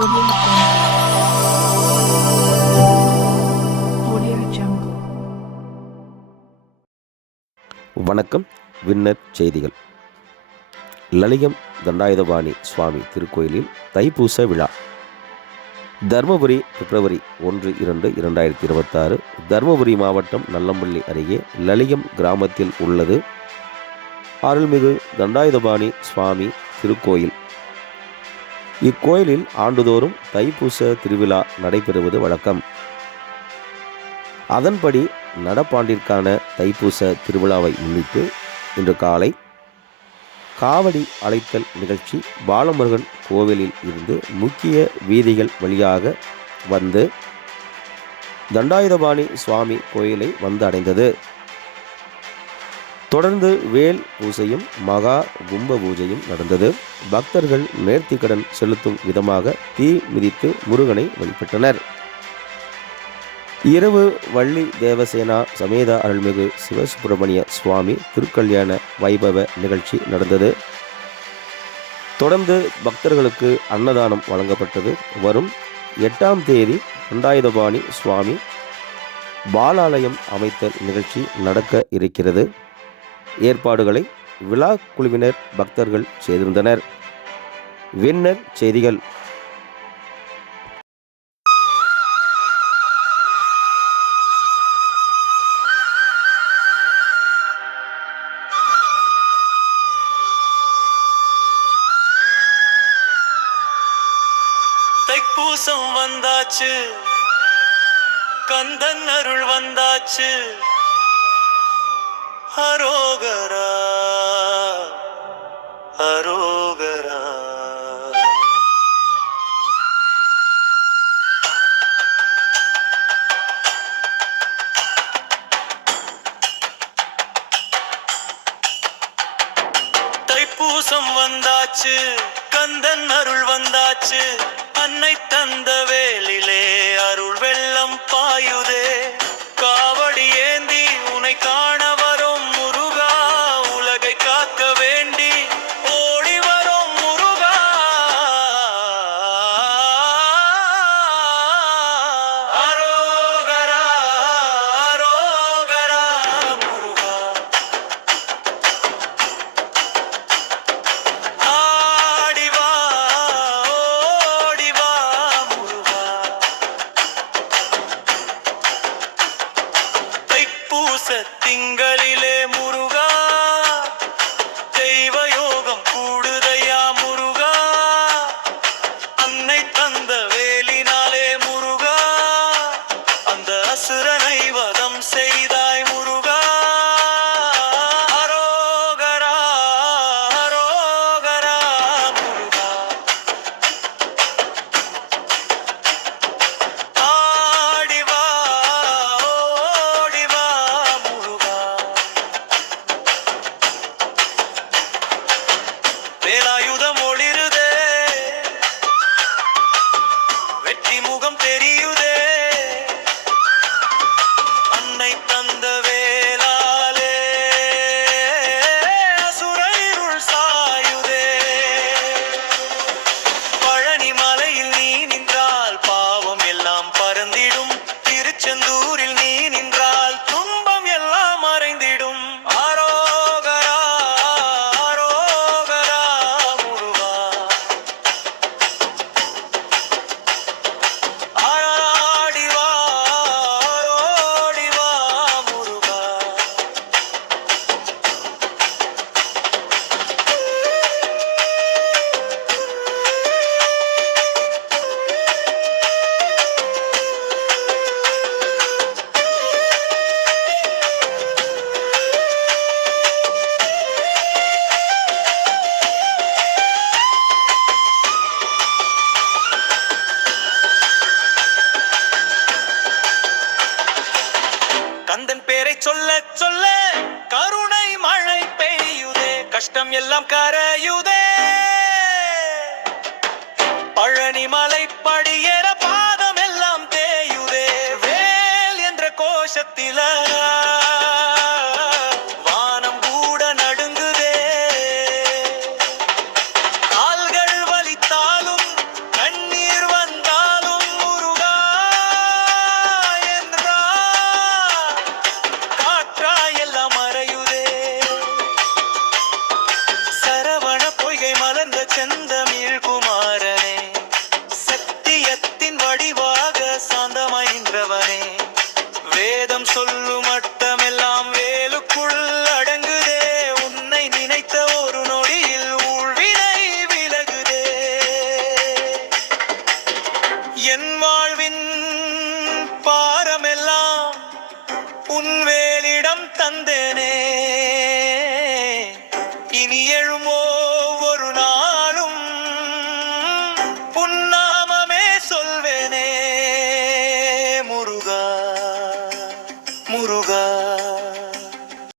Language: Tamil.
Audio Jungle. வணக்கம். வின்னர் செய்திகள். லலிகம் தண்டாயுதபாணி சுவாமி திருக்கோயிலில் தைப்பூச விழா. தர்மபுரி பிப்ரவரி 1-2-2026 தர்மபுரி மாவட்டம் நல்லம்பள்ளி அருகே லலிகம் கிராமத்தில் உள்ளது அருள்மிகு தண்டாயுதபாணி சுவாமி திருக்கோயில். இக்கோயிலில் ஆண்டுதோறும் தைப்பூச திருவிழா நடைபெறுவது வழக்கம். அதன்படி நடப்பாண்டிற்கான தைப்பூச திருவிழாவை முன்னிட்டு இன்று காலை காவடி அழைத்தல் நிகழ்ச்சி பாலமுருகன் கோவிலில் இருந்து முக்கிய வீதிகள் வழியாக வந்து தண்டாயுதபாணி சுவாமி கோயிலை வந்து அடைந்தது. தொடர்ந்து வேல் பூஜையும் மகா கும்ப பூஜையும் நடந்தது. பக்தர்கள் நேர்த்திக்கடன் செலுத்தும் விதமாக தீ மிதித்து முருகனை வழிபட்டனர். இரவு வள்ளி தேவசேனா சமேத அருள்மிகு சிவசுப்பிரமணிய சுவாமி திருக்கல்யாண வைபவ நிகழ்ச்சி நடந்தது. தொடர்ந்து பக்தர்களுக்கு அன்னதானம் வழங்கப்பட்டது. வரும் 8ஆம் தேதி தண்டாயுதபாணி சுவாமி பாலாலயம் அமைத்தல் நிகழ்ச்சி நடக்க இருக்கிறது. ஏற்பாடுகளை விழா குழுவினர் பக்தர்கள் செய்திருந்தனர். வின்னர் செய்திகள். தைப்பூசம் வந்தாச்சு, கந்தன் அருள் வந்தாச்சு. அரோகரா அரோகரா. தைப்பூசம் வந்தாச்சு, கந்தன் அருள் வந்தாச்சு. அன்னை தந்த வேலிலே அருள் வெள்ளம் பாயுதே. காவடி ஏந்தி உனை காண வரும் முருகா, உலகை காக்க வேண்டி ஓடி வரும் முருகா. அரோகரா அரோகரா முருகா. ஆடிவா ஓடிவா முருகா. தைப்பூச திங்களிலே முருகா, தெய்வ யோகம் கூடுதையா முருகா. அன்னை தந்த வேலினாலே முருகா, அந்த அசுரனை வதம் செய்தாய் முருகா. அரோகரா அரோகரா முருகா. ஆடிவா ஓடிவா முருகா. வேலாயுதம் ஒளிருதே, வெற்றி முகம் தெரியுதே. அன்னை தந்த வேலாலே அசுர இருள் சாயுதே. பழனி மலையில் நீ நின்றால் பாவம் எல்லாம் பறந்திடும். திருச்செந்தூரில் நீ நின்றால் துன்பம் எல்லாம் மறைந்திடும். அரோகரா அரோகரா முருகா. ஆடிவா ஓடிவா முருகா. கந்தன் பேரை சொல்ல சொல்ல கருணை மழை பெய்யுதே. கஷ்டம் எல்லாம் கரையுதே. பழனி மலை படியேற பாதம் எல்லாம் தேயுதே. வேல் என்ற கோஷத்தில வானம் கூட நடுங்குதே. கால்கள் வலித்தாலும் கண்ணீர் செந்தமிழ் குமாரனே, சத்தியத்தின் வடிவாக சாந்தமைன்றவனே, வேதம் சொல்லும் மட்டமெல்லாம் வேலுக்குள் அடங்குதே, உன்னை நினைத்த ஒரு நொடியில் ஊழ்வினை விலகுதே. என் வாழ்வின் பாரமெல்லாம் உன் வேலிடம் தந்தேனே, இனி எழு